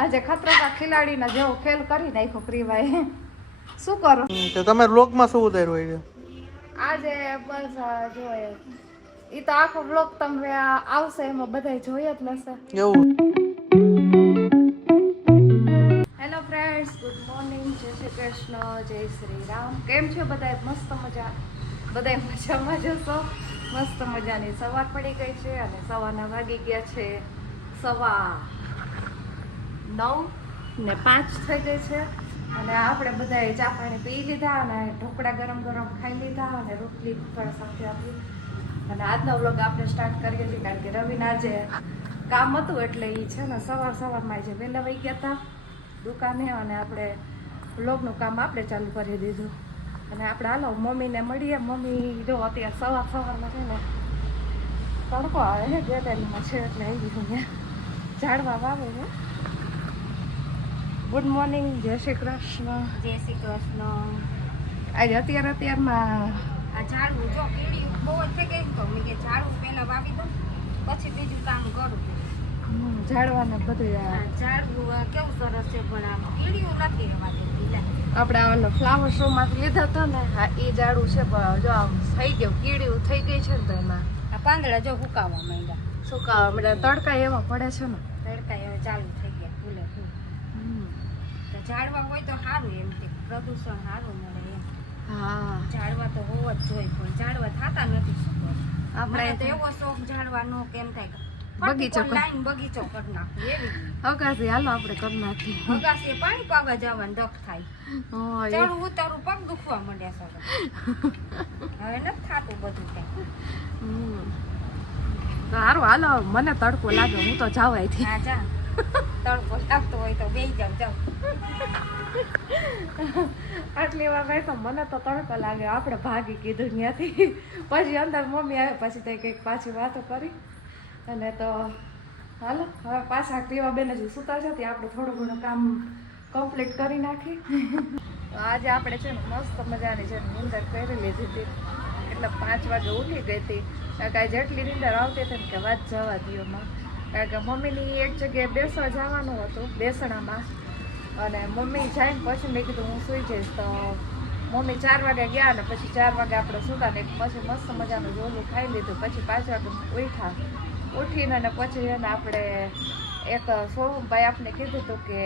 આજે ખતરો કા ખિલાડીના જેવો ખેલ કરી નાખ્યો પ્રિયભાઈ. શું કરો તો તમે વ્લોગમાં શું ઉતાર્યું હોય આજે? બસ જોઈએ ઈ તો આખો વ્લોગ તમે આવશે એમાં બધા જોઈ જ લેશે. એવું? હેલો ફ્રેન્ડ્સ, ગુડ મોર્નિંગ, જય શ્રી કૃષ્ણ, જય શ્રી રામ. કેમ છો બધા? મસ્ત મજા, બધા મજામાં જશો. મસ્ત મજાની સવાર પડી ગઈ છે અને સવારના વાગી ગયા છે 9:05 થઈ ગઈ છે. અને આપણે બધાએ ચા પાણી પી લીધા અને ઢોકળા ગરમ ગરમ ખાઈ લીધા અને રોટલી થોડા સાથે આપી. અને આજનો વ્લોગ આપણે સ્ટાર્ટ કરીએ છીએ કારણ કે રવિના આજે કામ હતું એટલે એ છે ને સવારમાં જે વહેલા વહી ગયા હતા દુકાને અને આપણે વ્લોગનું કામ આપણે ચાલુ કરી દીધું. અને આપણે હાલો મમ્મીને મળીએ. મમ્મી જો અત્યારે સવારમાં છે ને તડકો આવે છે ગેલેરીમાં છે એટલે આવી હું ઝાડવા વાવે છે. ગુડ મોર્નિંગ, જય શ્રી કૃષ્ણ. જય શ્રી કૃષ્ણ. આજે અત્યારમાં આ ઝાડવું જો કીડી બહુ જ થઈ ગઈ તો મેં કે ઝાડવું પહેલા વાવી દઉં પછી બીજું કામ કરું. ઝાડવાને બધું આ ઝાડવું કેવું સરસ છે પણ આમ કીડીઓ નથી રહેવાતી. આપણે ઓલો ફ્લાવર શો માંથી લીધા હતા ને, હા એ ઝાડું છે પણ જો આમ થઈ ગયું કીડીયું થઈ ગઈ છે ને તો એમાં આ પાંદડા જો હુકાવા માંડ્યા. સુકાવા મળે તડકા એવા પડે છે ને તડકા હવે ચાલુ થઈ ગયા ફૂલે ફૂલ. તો ઝાડવા હોય તો સારું એમ કે પ્રદૂષણ સારું મળે એમ. હા ઝાડવા તો હોવા જ જોઈએ પણ ઝાડવા થતા નથી. આપણે તો એવો શોખ ઝાડવાનો કેમ થાય બગીચો લાઈન બગીચો કરી નાખું એવી અગાસી હાલો આપણે કરી નાખીએ. અગાસીએ પાણી પાવા જવાનું ડખ થાય. હા ચડું ઉતરવું પગ દુખવા માંડ્યા સર. હવે નથી થતું બધું કઈ. સારું હાલો મને તડકો લાગે હું તો જાવ અહીંથી. હા જા તડકો લાગતો હોય તો બેસી જાવ જાવ. આટલી વાર ભાઈ તો મને તો તડકો લાગે આપણે ભાગી કીધું ત્યાંથી. પછી અંદર મમ્મી આવે પછી તો કંઈક પાછી વાતો કરી અને તો હાલો હવે પાછા ક્રિયાબેન હજી સુતા છે ત્યાં આપણે થોડું ઘણું કામ કમ્પ્લીટ કરી નાખી. આજે આપણે છે ને મસ્ત મજાની છે નીંદર કરી લીધી હતી એટલે 5 વાગે ઉઠી ગઈ હતી. કારણ કે જેટલી નીંદર આવતી હતી ને કે વાત જવા દયોમાં. કારણ કે મમ્મીની એક જગ્યાએ બેસવા જવાનું હતું બેસણામાં અને મમ્મી જાય ને પછી મેં કીધું હું સૂઈ જઈશ તો મમ્મી 4 વાગે ગયા ને પછી 4 વાગે આપણે સુતા ને પછી મસ્ત મજાનું જોલું ખાઈ લીધું. પછી 5 વાગે ઉઠ્યા ઉઠીને અને પછી એને આપણે એક સોમભાઈ આપણે કીધું હતું કે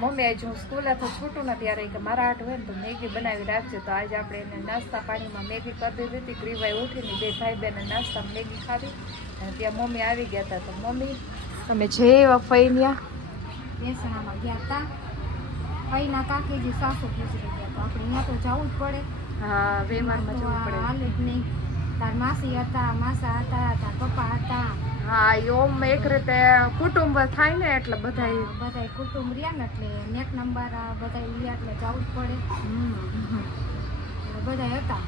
મમ્મી આજે હું સ્કૂલે તો છૂટું ને ત્યારે કે મારા હાટ હોય ને તો મેગી બનાવી રાખજો. તો આજે આપણે એને નાસ્તા પાણીમાં મેગી કરી દીધી હતી. ક્રીભાઈ ઉઠીને 2 ભાઈ બહેને નાસ્તા મેગી ખાધી અને ત્યાં મમ્મી આવી ગયા હતા. તો મમ્મી તમે જે એવા ફઈન્યા બેસણામાં ગયા હતા. ફઈના કાકીજી સાસુ ગુજરી ગયા તો આપણે અહીંયા તો જવું જ પડે. હા વ્યવહારમાં જવું પડે. હાલે જ નહીં. તાર માસી હતા, માસા હતા, તાર પપ્પા હતા. હા ઓમ એક રીતે કુટુંબ થાય ને એટલે બધા કુટુંબ રહ્યા ને એટલે નેક નંબર બધા રહ્યા એટલે જવું જ પડે. બધા હતા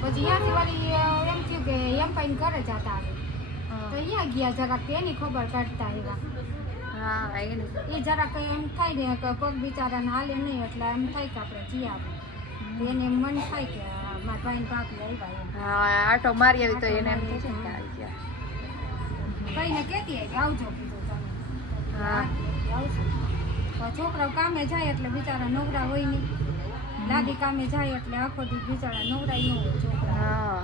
પછી ત્યાંથી વાળી એમ થયું કે એમ પાઈને ઘરે જતા આવે તો અહીંયા ગયા જરાક એની ખબર કાઢતા આવ્યા. હા એ જરાક એમ થાય ને કે પગ બિચારાને હાલે નહીં એટલે એમ થાય કે આપણે જી આવીએ. એને મન થાય કે મારા ભાઈને ભાભી આવ્યા એમ. હા આટો મારી આવી તો એને એમ થાય છે કે આવી ગયા. કઈને કહેતી કે આવજો કીધું તમે. હા આવજો તો છોકરાઓ કામે જાય એટલે બિચારા નવરા હોય નહીં. દાદી કામે જાય એટલે આખો દી બિચારા નવરાય ન હોય છોકરા. હા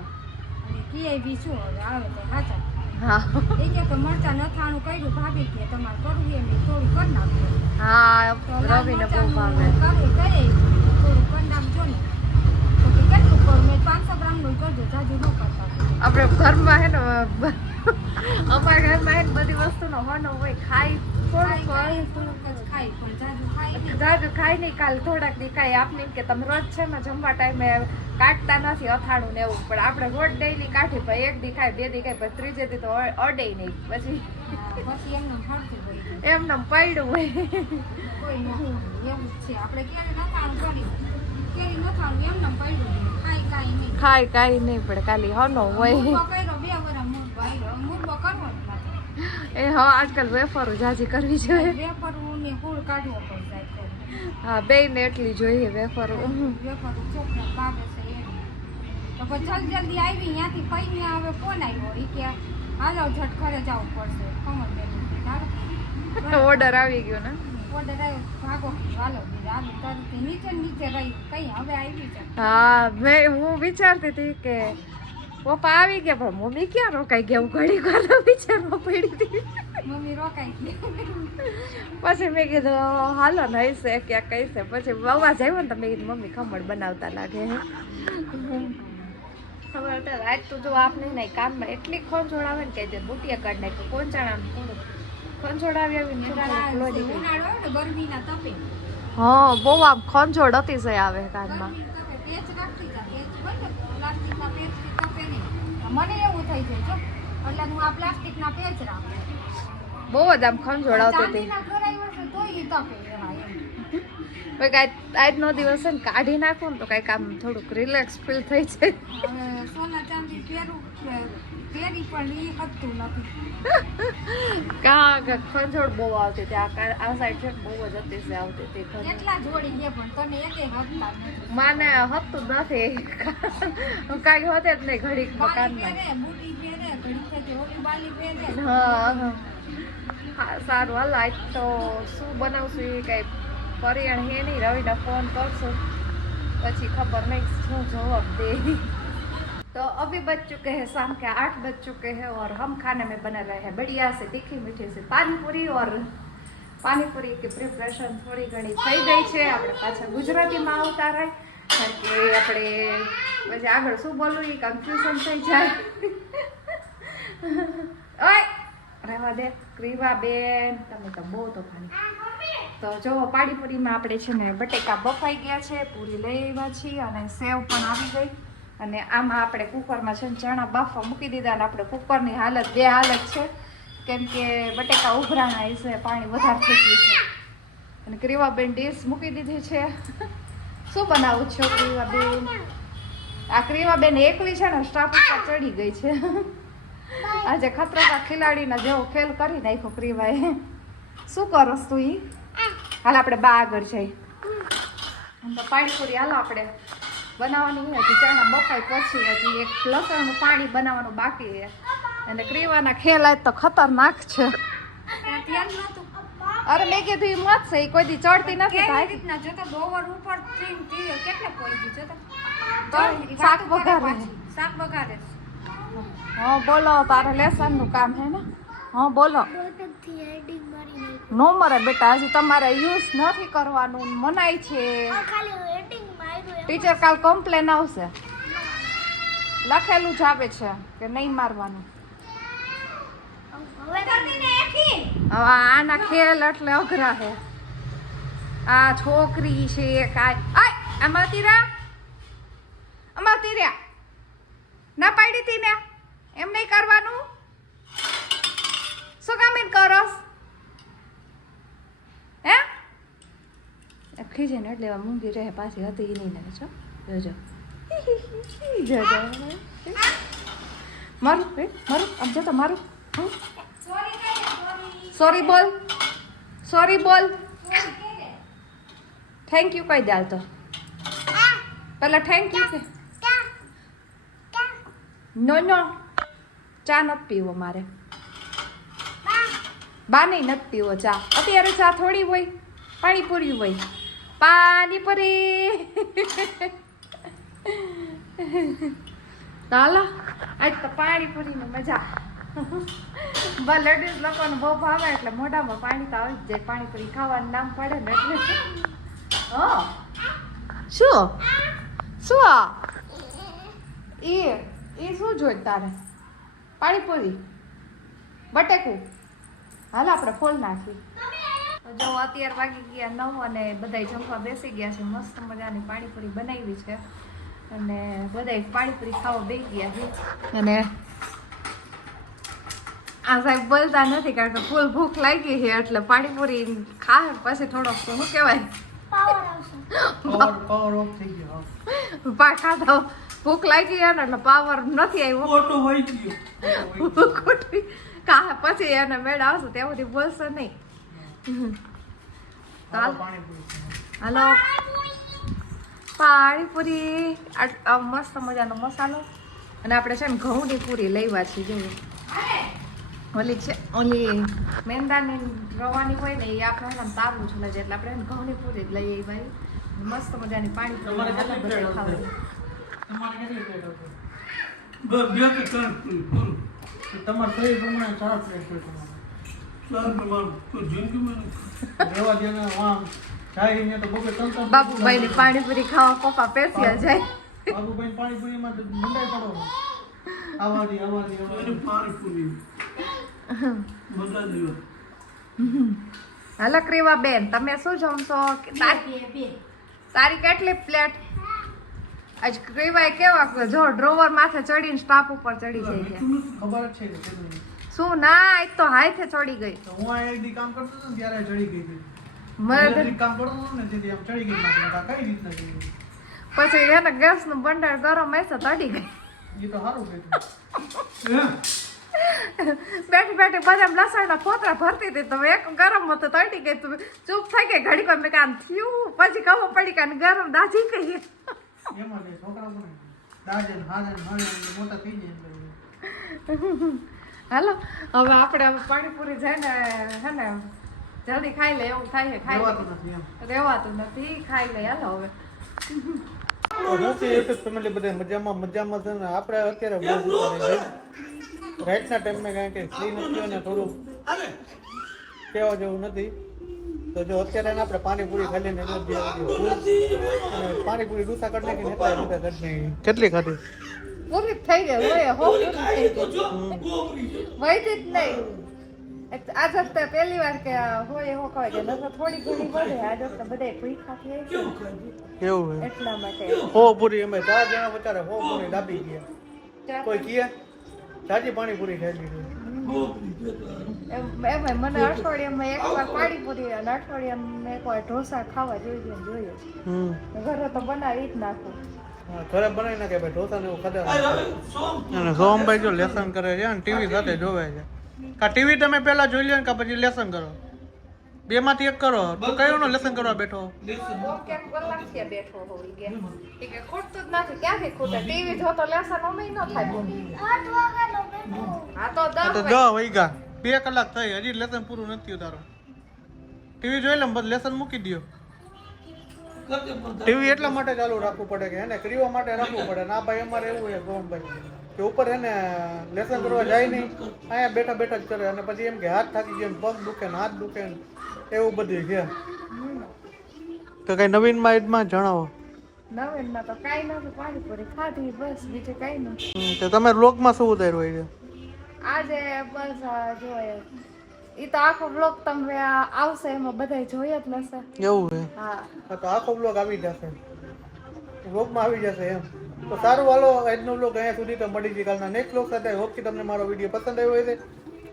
અને કીએ બી શું હવે આવે તો સાચા. હા એ કે મરચા નથાણું કર્યું ભાભી કે તમારે કરવું એમ થોડું કરી નાખજો. હા રવિને બહુ ભાવે. થોડું કરી નાખજો ને તો કે કેટલું કરું મેં 500 ગ્રામનું કરજો જાજુ ન કરતા. આપણે ઘરમાં હે ને અમારા ઘરમાં હે ને બધી વસ્તુનો હોનો હોય ખાઈ થોડુંક થોડુંક જ ખાઈ પણ જાજુ ખાઈ નહીં. જાજુ ખાઈ નહીં કાલ થોડાક દી ખાઈ આપને કે તમે રોજ છે ને જમવા ટાઈમે કાઢતા નથી અથાણું ને એવું પણ આપણે રોજ ડેઈલી કાઢી ભાઈ 1 દી ખાય 2 દી ખાય પછી ત્રીજે દી તો અડે નહીં પછી પછી એમને ફરતું હોય એમને પડ્યું હોય કોઈ નહીં એવું જ છે. આપણે કેરી નથાણું કરી કેરી નથાણું એમને પડ્યું ખાઈ કાંઈ નહીં. ખાય કાંઈ નહીં પડે ખાલી હોનો હોય. મુરબો કર્યો 2 વરા મુરબો કરવો જ નથી. એ હા આજકાલ વેફરો જાજી કરવી જોઈએ. વેફરું ને કુળ કાઢવો પડે. હા બેયને એટલી જોઈએ વેફરો. વેફરું છોકરા ભાવે છે એમ તો પછી જલ્દી આવી ત્યાંથી પૈને હવે ફોન આવ્યો એ કે હાલો ઝટ ઘરે જવું પડશે. ખમણ બેન ઓર્ડર આવી ગયો ને ઓર્ડર આવ્યો ભાગો હાલો આલુ તરત નીચે નીચે રહી કઈ હવે આવી છે હા હું વિચારતી હતી કે પપ્પા આવી ગયા પણ મમ્મી ક્યાં રોકાઈ ગયા હું ઘડી વાર વિચારમાં પડી હતી મમ્મી રોકાઈ ગઈ પછી મેં કીધું હાલો ને હશે ક્યાં કહીશે પછી અવાજ આવ્યો ને તો મેં કીધું મમ્મી ખમણ બનાવતા લાગે ખબર તો આજ તો જો આપને નહીં કામમાં એટલી ખોંચોડ આવે ને કે જે બુટિયા કાઢ નાખ્યો કોંચાણા થોડું ખોંચોડ આવી આવીને ઉનાળો ને ગરમીના તપે હા બહુ આમ ખોંચોડ હતી છે આવે કાનમાં ગરમી તપે પેચ રાખતી જા પેચ હોય ને પ્લાસ્ટિકના પેચ તપે નહીં મને એવું થઈ જાય જો એટલે હું આ પ્લાસ્ટિકના પેચ રાખું બહુ જ આમ ખોંચોડ આવતી હતી ચાંદીના કરાવ્યો છે તોય ઈ તપે એવા એમ આજનો દિવસ છે ને કાઢી નાખો ને તો કંઈક આમ થોડુંક રિલેક્સ ફીલ થઈ જાય હવે સોના ચાંદી પહેરી પણ ઈ હતું નથી ખંજોડ બહુ આવતી હતી આ સાઈડ છે બહુ જ અતિશય આવતી હતી કેટલા જોડી છે પણ તને એકે હતા નથી માને હતું જ નથી કાંઈ હોતે જ નહીં ઘડીક બાલી મકાનમાં પહેરે બુટી પહેરે ઘડી છે ઓલી બાલી પહેરે હા સારું હાલ આજ તો શું બનાવશું એ કઈ પરિયાણ હે નહીં રવિને ફોન કરશું પછી ખબર नहीं શું જવાબ दे तो अभी बज चुके हैं शाम के 8 बज चुके हैं और हम खाने में बना रहे हैं बढ़िया से तीखी मीठी से पानी पूरी और पानी पूरी की प्रिपरेशन थोड़ी घणी થઈ ગઈ છે આપણે પાછા ગુજરાતીમાં આવતા રહે કારણ કે આપણે પછી આગળ શું બોલવું એ કન્ફ્યુઝન થઈ જાય ઓય રહેવા દે ક્રીવા બેન તમે તો બહુ તોફાની તો જો પાણીપુરીમાં આપણે છે ને બટેકા બફાઈ ગયા છે પૂરી લઈ આવ્યા છીએ અને સેવ પણ આવી ગઈ અને આમાં આપણે કુકરમાં છે ને ચણા બાફવા મૂકી દીધા અને આપણે કુકરની હાલત બે હાલત છે કેમ કે બટેકા ઉભરાણા છે પાણી વધારે થઈ ગયું છે અને ક્રીવાબેન ડીશ મૂકી દીધી છે શું બનાવું છો ક્રીવાબેન આ ક્રીવાબેન એકલી છે ને સ્ટાફ ઉપર ચડી ગઈ છે આજે ખતરા કા ખિલાડીના જેવો ખેલ કરી નાખ્યો ક્રીવાએ શું કરસ તું ઈ હાલ આપણે બા આગળ જઈ તો પાણીપુરી હાલો આપણે બનાવવાની હજી ચણા બફાઈ પછી હજી એક લસણનું પાણી બનાવવાનું બાકી છે અને ક્રીવાના ખેલ આજ તો ખતરનાક છે તેલ નતું અરે મેં કીધું ઈ મત છે ઈ કોઈ દી ચડતી નથી કેવી ભાઈ રીતના જો તો બોવર ઉપર કેટલે પડી ગયું છે તો શાક વઘારે શાક વઘારે હા બોલો તારે લેસન નું કામ હે ને હા બોલો નો મરે બેટા હજી તમારે યુઝ નથી કરવાનું મનાય છે ટીચર કાલ કમ્પ્લેન આવશે લખેલું જ આવે છે કે નહીં મારવાનું હવે આના ખેલ એટલે અઘરા છે આ છોકરી છે કાંઈ આમાં તીર્યા ના પાડી હતી ને એમ નહીં કરવાનું શું કામ એમ કરસ હે ખીજે ને એટલે મૂંગી રહે પાછી હતી એ નહીં ને છો જોજો જોજો મારું આમ જતો મારું સોરી બોલ થેન્ક યુ કહી દે તો પેલા થેન્ક યુ કે નો ચા નથી પીવો મારે બા નહીં નથી પીવો ચા અત્યારે ચા થોડી હોય પાણીપુરી હોય પાણીપુરી ચાલો આજ તો પાણીપુરીની મજા લેડીઝ લોકોને બહુ ભાવે એટલે મોઢામાં પાણી તો આવી જ જાય પાણીપુરી ખાવાનું નામ પડે ને એટલે શું એ શું જોઈ તારે પાણીપુરી બટેકું હાલ આપણે ફોલ નાખી જો અત્યારે વાગી ગયા 9 અને બધાય જમવા બેસી ગયા છે મસ્ત મજાની પાણીપુરી બનાવી છે અને બધાય પાણીપુરી ખાવા બેસી ગયા છે અને આ સાહેબ બોલતા નથી કારણ કે ફૂલ ભૂખ લાગી છે એટલે પાણીપુરી ખાય પછી થોડોક શું કહેવાય પાવર ઓફ થઈ ગયો ખાધો ભૂખ લાગી ગયા ને એટલે પાવર નથી આવ્યો ઓટો વહી ગયો ખોટી કા પછી એને મેળ આવશે ત્યાં સુધી બોલશે નહીં હાલો પાણીપુરી મસ્ત મજાનો મસાલો અને આપણે છે ને ઘઉંની પૂરી લેવા છીએ જોઈએ ઓલી છે ઓલી મેંદાની રવાની હોય ને એ આપણે આમ તારું છું એટલે આપણે એને ઘઉંની પૂરી જ લઈએ એ ભાઈ મસ્ત મજાની પાણીપુરી બધા ખાવાની તમારે કેટલી પ્લેટ આવશે? બે કે ત્રણ પૂરું. તમારે કઈ પ્રમાણે 4 પ્લેટ છે તમારે? 4 પ્રમાણ તો જિંદગીમાં રહેવા દે ને આમ જાય ને તો બબે ત્રણ બાબુભાઈની પાણીપુરી ખાવા પપ્પા પેસ્યા જાય બાબુભાઈ પાણીપુરીમાં તો મંડાઈ પડો. આવાડી પાણીપુરી બધા દિવસ. હાલો ક્રીવા બેન તમે શું જમશો તારી કેટલી પ્લેટ આજ ક્રીવાએ કેવા જો ડ્રોવર માથે ચડીને સ્ટાફ ઉપર ચડી જાય છે ખબર જ છે કે કેટલું. શું ના આજ તો હાથે ચડી ગઈ તો હું આ એક દી કામ કરતો હતો ને ત્યારે ચડી ગઈ હતી. મરદ એક દી કામ કરતો હતો ને તેથી આમ ચડી ગઈ માથે. આ કઈ રીતના ચડી ગઈ? પછી એને ગેસ નું બંડર ગરમ હશે ચડી ગઈ એ તો સારું કીધું. બેઠી બેઠી બધા લસણના ફોતરા ભરતી હતી તો એક ગરમ હતો તળી ગઈ તો ચૂપ થઈ ગઈ ઘડી કોઈ મેં કામ થયું પછી ખબર પડી કે ગરમ દાજી ગઈ એમાં જે છોકરા પણ દાજન હાજન મોટા થઈ જાય એટલે હાલો હવે આપણે પાણીપુરી જઈને હે ને જલ્દી ખાઈ લે એવું થાય છે ખાઈ રહેવાતું નથી એમ. રહેવાતું નથી ખાઈ લે હાલો હવે ફેમિલી બધા મજામાં છે ને આપણે અત્યારે રાઈટના ટાઈમમાં કાંઈ કંઈ ફ્રી નથી અને થોડું કહેવા જેવું નથી તો જો અત્યારે આપણે પાણીપુરી ખાલી ને પાણીપુરી ડૂસા કરી નાખીને એટલા બધા કરી નાખી. કેટલી ખાધી? પૂરી થઈ ગઈ હોય હો પૂરી થઈ ગઈ વહીતી જ નહીં આજ વખતે પહેલી વાર કે હોય એવો કહે કે નકર થોડી ઘણી વધે આજ વખતે બધા ભૂખા થઈ એવું એટલા માટે હો પૂરી અમે 4 જણા બચારે હો પૂરી દાબી ગયા. કોઈ કીએ સાજી પાણીપુરી ખાઈ લીધી. એમાં મને અઠવાડિયામાં એકવાર પાણીપુરી અને અઠવાડિયામાં એકવાર ઢોસા ખાવા જોઈએ ઘરે તો બનાવી જ નાખું ઘરે બનાવી નાખે ભાઈ ઢોસા ને એવું ખાધા. અને સોમભાઈ જો લેસન કરે છે ને ટીવી સાથે જોવે છે. કા ટીવી તમે પહેલા જોઈ લ્યો ને કા પછી લેસન કરો? બે માંથી એક કરો. તો કયો નો લેસન કરવા બેઠો? ક્યાંક કલાકથી બેઠો હોઈ ગયા કે ખૂટતું જ નથી ક્યાંથી ખૂટે ટીવી જોતો લેસન અમે ન થાય હા તો 10 વાગ્યા 2 કલાક થઈ હજી લેસન પૂરું નથી તારું. ટીવી જોઈ લે બસ લેસન મૂકી દો. ટીવી એટલા માટે ચાલુ રાખવું પડે કે એને ક્રિયો માટે રાખવું પડે. ના ભાઈ અમારે એવું છે ગોમભાઈ કે ઉપર એને લેસન કરવા જાય નહીં અહીંયા બેઠા બેઠા જ કરે અને પછી એમ કે હાથ થાકી ગયો પગ દુખે ને હાથ દુખે ને એવું બધું છે. તો કઈ નવીનમાં એડમાં જણાવો. નવીનમાં તો કાઈ નથી પાણીપુરી ખાધી બસ બીજું કાઈ નથી. તો તમે વ્લોગમાં શું ઉતાર્યું હોય છે આજે બસ જોઈએ ઈ તો આખો વ્લોગ તમે આવશે એમાં બધાય જોઈ જ લેશે એવું છે? હા તો આખો વ્લોગ આવી જશે વ્લોગમાં આવી જશે એમ. તો સારું હાલો આજનો વ્લોગ અહીંયા સુધી તો મળી જઈ કાલના નેક્સ્ટ વ્લોગ સાથે. હોપ કે તમને મારો વિડીયો પસંદ આવ્યો હોય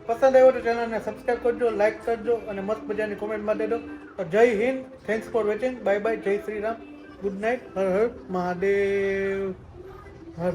પસંદ આવ્યો તો ચેનલને સબસ્ક્રાઈબ કરજો, લાઈક કરજો અને મસ્ત મજાની કોમેન્ટમાં દેજો. તો જય Hind, thanks for watching, bye bye, જય શ્રી રામ, ગુડ નાઇટ, હર હર મહાદેવ હર.